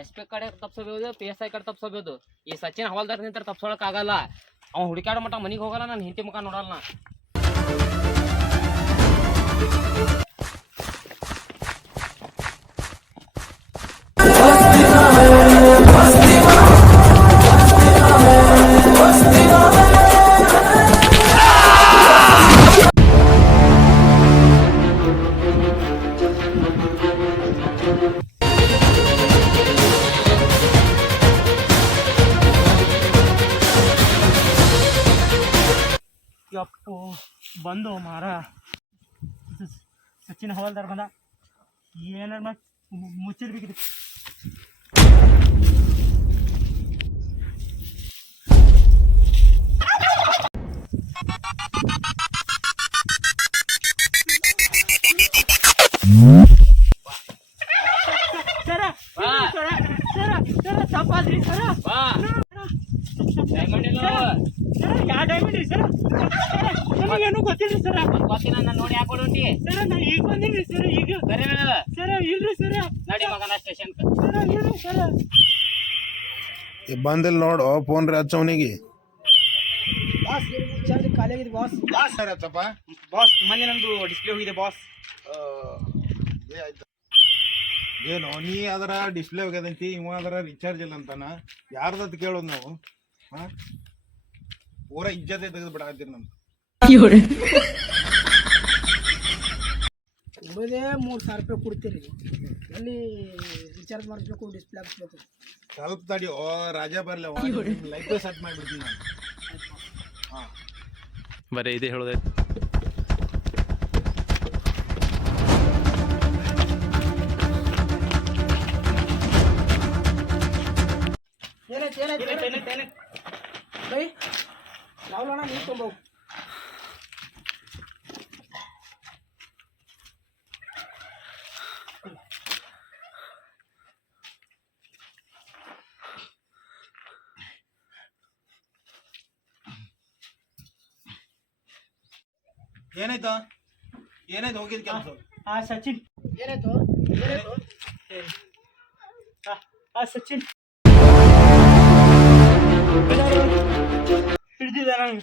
S P ಕಡೆ ತಪ್ಸೋದು PSI ಕಡೆ ತಪ್ಸೋದು ಈ ಸಚಿನ್ ಹವಾಲ್ದಾರ್ ನಿಂತ ತಪ್ಸೋಳಕ್ ಆಗಲ್ಲ ಅವ ಹುಡುಕಾಡ ಮಟ್ಟ ಮನಿಗೆ ಹೋಗಲ್ಲ ನಾನು ಹಿಂತಿ ಮುಖ ನೋಡಲ್ಲ ನಾ ಯಪ್ಪು ಬಂದು ಮಾರ ಸಚಿನ್ ಹವಾಲ್ದಾರ್ ಬಂದ ಏನಾರ ಮುಚ್ಚಿರ್ಬೇಕಿದೆ ತಪ್ಪಾದ್ರಿ ಸರ ಯಾವ ಡೈಮಂಡ್ ರೀ ಸರ್ ಏನು ಗೊತ್ತಿಲ್ರಿ ಸರ್ ಗೊತ್ತಿಲ್ಲ ನಾನು ನೋಡಿ ಹಾಕೊಂಡು ಹೊಂಟಿ ಸರ್ ನಾ ಈಗ ಬಂದಿನಿ ಸರ್ ಈಗ ಬರೀ ಸರ್ ಇಲ್ರಿ ಸರ್ ನಡಿ ಮಗನ ಸ್ಟೇಷನ್ ಸರ್ ಇಲ್ರಿ ಸರ್ ಬಂದಿಲ್ಲ ನೋಡು ಫೋನ್ ರೀ ಹಚ್ಚವನಿಗೆ ಬಾಸ್ ಚಾರ್ಜ್ ಖಾಲಿ ಆಗಿದೆ ಬಾಸ್ ಬಾಸ್ ಸರ್ ಹಚ್ಚಪ್ಪ ಬಾಸ್ ಮೊನ್ನೆ ನಂದು ಡಿಸ್ಪ್ಲೇ ಹೋಗಿದೆ ಬಾಸ್ ಆಯ್ತು ಏನು ನೀ ಅದರ ಡಿಸ್ಪ್ಲೇ ಹೋಗ್ಯದಂತಿ ಇವ ಅದರ ರಿಚಾರ್ಜ್ ಇಲ್ಲ ಅಂತಾನ ಯಾರ್ದತ್ ಕೇಳೋದು ನಾವು ಹಾ ಪೂರ ಇಜ್ಜತೆ ತೆಗೆದು ಬಿಡಾಕತ್ತೀರಿ ನಮ್ದು ಕೊಡೋದೇ 3,000 ರೂಪಾಯಿ ಕೊಡ್ತೀರಿ ಅಲ್ಲಿ ರಿಚಾರ್ಜ್ ಮಾಡಿಸ್ಬೇಕು ಡಿಸ್ಪ್ಲೇ ಹಾಕ್ಸ್ಬೇಕು ಸ್ವಲ್ಪ ತಡಿ ಓ ರಾಜಾ ಬರ್ಲಿ ಲೈಫ್ ಸೆಟ್ ಮಾಡಿಬಿಡ್ತೀನಿ ನಾನು ಹಾ ಬರೀ ಇದೇ ಹೇಳೋದೈತೆ ಬೈ ಯಾವಲೋಣ ನೀರು ತೊಂಬವು ಏನಾಯ್ತು ಏನಾಯ್ತು ಹೋಗಿದ್ ಕೆಲಸ ಸಚಿನ್ ಏನಾಯ್ತು ಸಚಿನ್ ಹಿಡ್ದಿಲ್ಲ ನಂಗೆ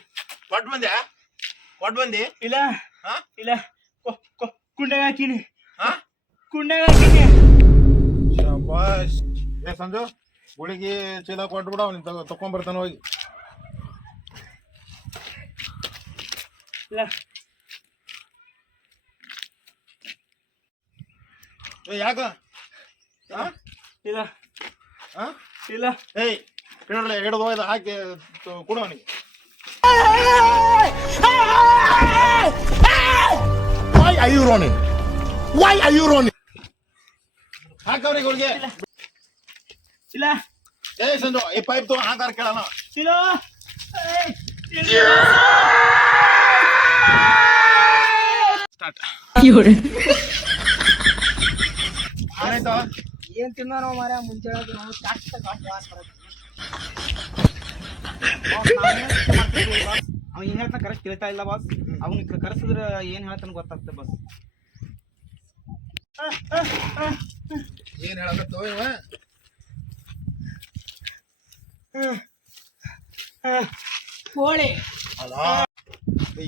ಕೊಟ್ಟು ಬಂದೆ ಇಲ್ಲ ಹಾ ಇಲ್ಲ ಕುಂಡಾಗ ಹಾಕಿನಿ ಹಾ ಕುಂಡಾಗ ಹಾಕಿನಿ ಶಾಬಾಷ್ ಏ ಸಂಜು ಗುಳಿಗೆ ಚೀಲ ಕೊಟ್ಟು ಬಿಡ ಅವ್ನಿಗೆ ತಕೊಂಡ್ಬರ್ತಾನೆ ಹೋಗಿ ಇಲ್ಲ ಯಾಕ ಇಲ್ಲ ಹಾ ಇಲ್ಲ ಏಯ್ ಕೇಳಲ್ಲ ಹಿಡಿದು ಹೋಯ್ದ ಹಾಕಿ ಕೊಡು ಅವನಿಗೆ Why are you running? Why are you running? ಹಾಕವ್ರಿಗೆ ಹುಡುಗಿ ಇಲ್ಲ ಏ ಸಂಜು ಈ ಪೈಪ್ ತಗೊಂಡು ಹಾಕಾರ ಕೇಳೋಣ ಇಲ್ಲ ಸ್ಟಾರ್ಟ್ ಏನಾಯ್ತು ಏನ್ ತಿನ್ನ ನಾವು ಮಾರ ಮುಂಚೆ ನಾವು ಅವ ಏನ್ ಹೇಳ್ತಾನ ಕರೆಕ್ಟ್ ಕೇಳ್ತಾ ಇಲ್ಲ ಬಾಸ್ ಅವ್ನಿಗೆ ಕರೆಸಿದ್ರ ಏನ್ ಹೇಳ್ತಾನ ಗೊತ್ತಾಗ್ತದೆ ಬಾಸ್ ಏನ್ ಹೇಳಕತ್ತೋ ಇವ ಕೋಳಿ ಅಲ್ಲ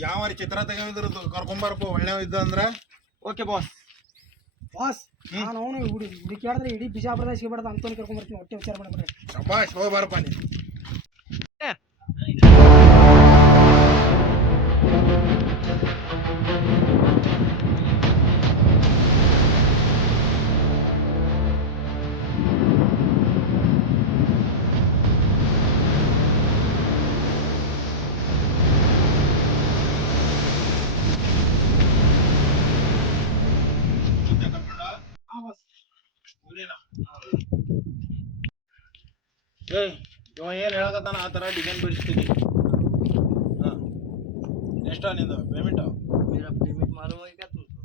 ಯಾವ ಚಿತ್ರ ತೆಗಿದ್ರು ಕರ್ಕೊಂಬಾರಪ್ಪ ಒಳ್ಳೆ ಇದ್ದ ಅಂದ್ರ ಓಕೆ ಬಾಸ್ ಬಾಸ್ ನಾನು ಅವನು ಹುಡುಕಿಯಾಡಿದ್ರೆ ಇಡೀ ಬಿಜಾಪುರದ ಸಿಗಬಾರ್ದು ಅಂತೋನಿ ಕರ್ಕೊಂಡ್ ಬರ್ತೀನಿ ಹೊಟ್ಟೆ ವಿಚಾರ ಮಾಡ್ಬಿಡ್ರಿ ಶಬಾಷ್ ಹೋಗಿ ಬಾರಪ್ಪ ನೀ ಇವ ಏನ್ ಹೇಳಕತ್ತಾನ ಆ ತರ ಡಿಸೈನ್ ಬಿಡಿಸ್ತೀನಿ ಹಾ ಎಷ್ಟು ನಿಂದು पेमेंट मेरा पेमेंट मालूम है क्या तुमको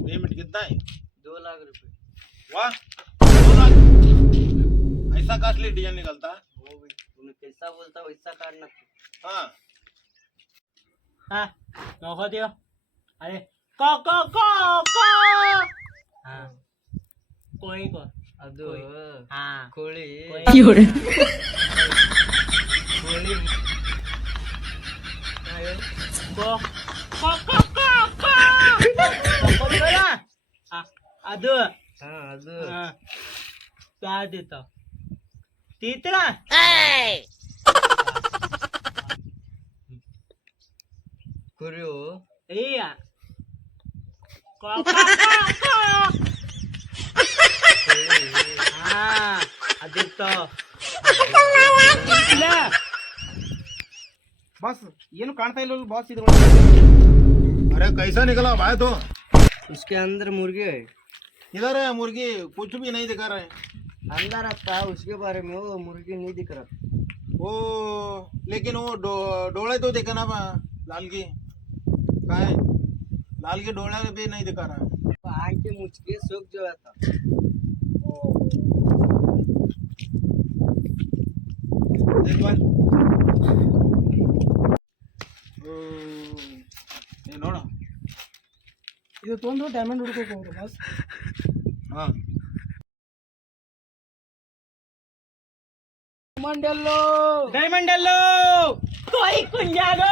पेमेंट कितना है 2 लाख रुपए वाह 2 लाख ऐसा कॉस्टली डिजाइन निकलता वो भी तुम्हें कैसा बोलता वैसा काटना हाँ हाँ नौका दियो अरे को हाँ कोई को ಅದು ಹಾ ಕೋಳಿ ಕೋಳಿ ಅದು ಅದು ಪ್ಯಾದಿತ್ತ ತೀತ್ರ ಕುರಿಯು ಅಯ್ಯ ಹಾ ಅದಿತ್ತ ಬಾಸ್ ಏನು ಕಾಣ್ತಾ ಇಲ್ಲ ಬಾಸ್ ಇದು अरे कैसा निकला भाई तो उसके अंदर मुर्गी है इधर है मुर्गी कुछ भी नहीं दिखा रहा है अंदर आता उसके बारे में वो मुर्गी नहीं दिख रहा वो लेकिन वो डोले तो देखा ना लाल की कहा है लाल के डोले भी नहीं दिखा रहा है आँख के मुझके सूख जो था एक बार ये नोड़ा ಇದು ತೊಂದು ಡೈಮಂಡ್ ಹುಡ್ಕೋಕೆ ಹೋಗ್ರು ಬಾಸ್ हाँ ಮಂಡೆಲ್ಲೋ ಡೈಮಂಡ್ ಎಲ್ಲೋ ಕೊಯ್ ಕುಂಜಾಗೋ